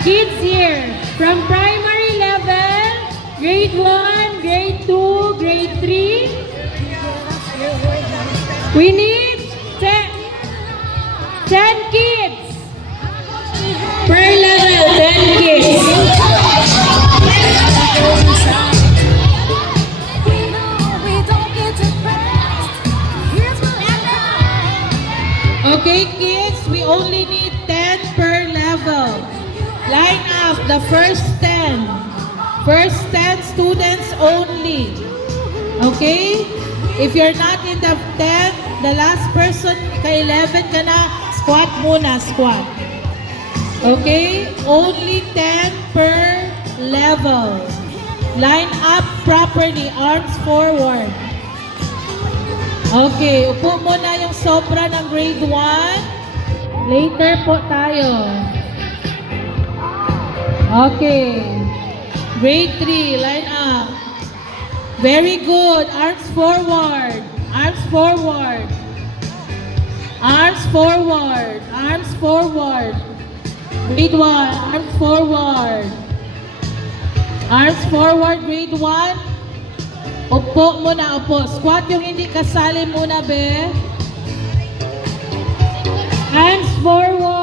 Kids here, from primary level, grade 1, grade 2, grade 3. We need 10 kids. Per level, 10 kids. Okay, kids, we only need 10 per level. Line up the first 10. First 10 students only. Okay? If you're not in the 10, the last person, ka-11 ka na, squat muna, squat. Okay? Only 10 per level. Line up properly, arms forward. Okay, upo muna yung sobra ng grade 1. Later po tayo. Okay. Grade 3, line up. Very good. Arms forward. Arms forward. Arms forward. Arms forward. Grade 1, arms forward. Arms forward, grade 1. Upo muna, upo. Squat yung hindi kasali muna, be. Hands forward.